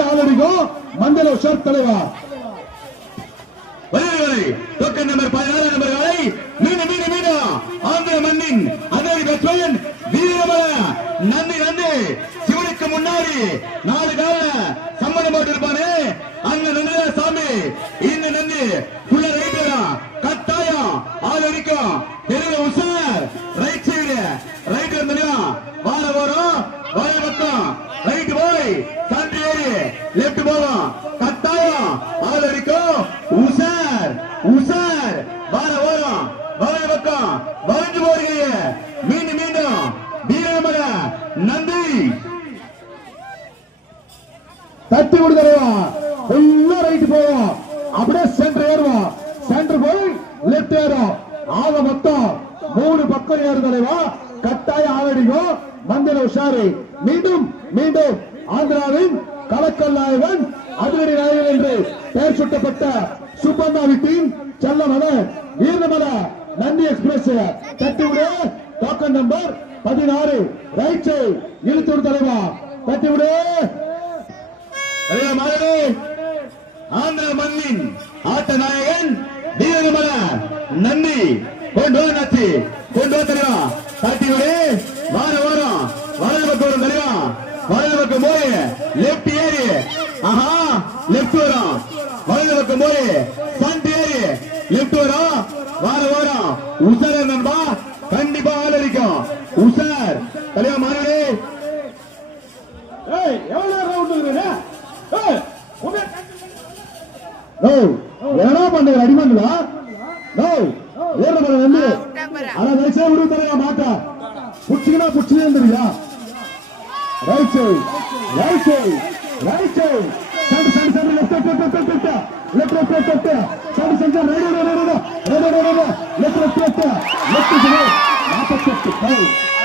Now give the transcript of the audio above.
நன்றி மண்டல உஷார் தலைவர் டோக்கன் நம்பர் பதினாறு நம்பர் வரை ஆந்திர மண்ணின் அதரி பேட்ஸ்மேன் வீரமல நந்தி நந்தி சிவனுக்கு முன்னாடி நாலு கால சம்மதம் போட்டிருப்பானே. அந்த நன்றி சாமி. இந்த நன்றி புள்ள ரைட்டரா கட்டாயம் ஆதரிக்கும். தெருவு உசார் ரைட் சைடு ரைட் தெரியும் வார வாரம் வார பக்கம் ரைட் போய் சண்டை ஏறி லெப்ட் போவோம் கட்டாயம். ஆதரிக்கும் உசார். உசார். வார வாரம். வார பக்கம். வளைஞ்சு போறீங்க. மீண்டும் மீண்டும். வீரமல நன்றி. தட்டி கொடுத்துருவோம் ஃபுல்லா ரைட் போவோம். அப்படியே சென்டர் ஏறுவோம். சென்டர் போய் லெப்ட் ஏறும் ஆக மொத்தம் மூணு பக்கம் ஏறு தலைவா. கட்டாயம் ஆதரிக்கும் மந்திர உஷாரி. மீண்டும் மீண்டும். ஆந்திராவின் கலக்கல் நாயகன் அதிரடி நாயகன் என்று பெயர் சுட்டப்பட்ட சுப்பண்ணாவி டீம் செல்லமல வீரமல நந்தி எக்ஸ்பிரஸ் தட்டிவிடு டோக்கன் நம்பர் பதினாறு. ரைட் சைடு இழுத்தூர் தலைவா தட்டிவிடு ஆந்திர மண்ணின் ஆட்ட நாயகன் வீரமல நந்தி. கொண்டு வா நச்சி கொண்டு வா தெரியுமா தட்டி வாரம் வார வாரம் வலது பக்கம் வரும் தெரியுமா வலது பக்கம் போய் லெப்ட் ஏறி. ஆஹா லெப்ட் வரும் வலது பக்கம் போய் ஃப்ரண்ட் ஏறி. லெப்ட் வரும் வார வாரம். உசார் நண்பா கண்டிப்பா ஆதரிக்கும் உசார் தலைவா மாறி ஏய் எவ்வளவு ரவுண்ட் இருக்குங்க ஏய் உங்க நோ என்னடா பண்ற அடிமங்களா நோ ஏற மர வந்து ஆனா தயவுசே விடு தரையா மாட்டா. புடிச்சினா புடிச்சினே இருந்தியா right side right side right side side side side left left left left left left left left side side right right right right right right left left left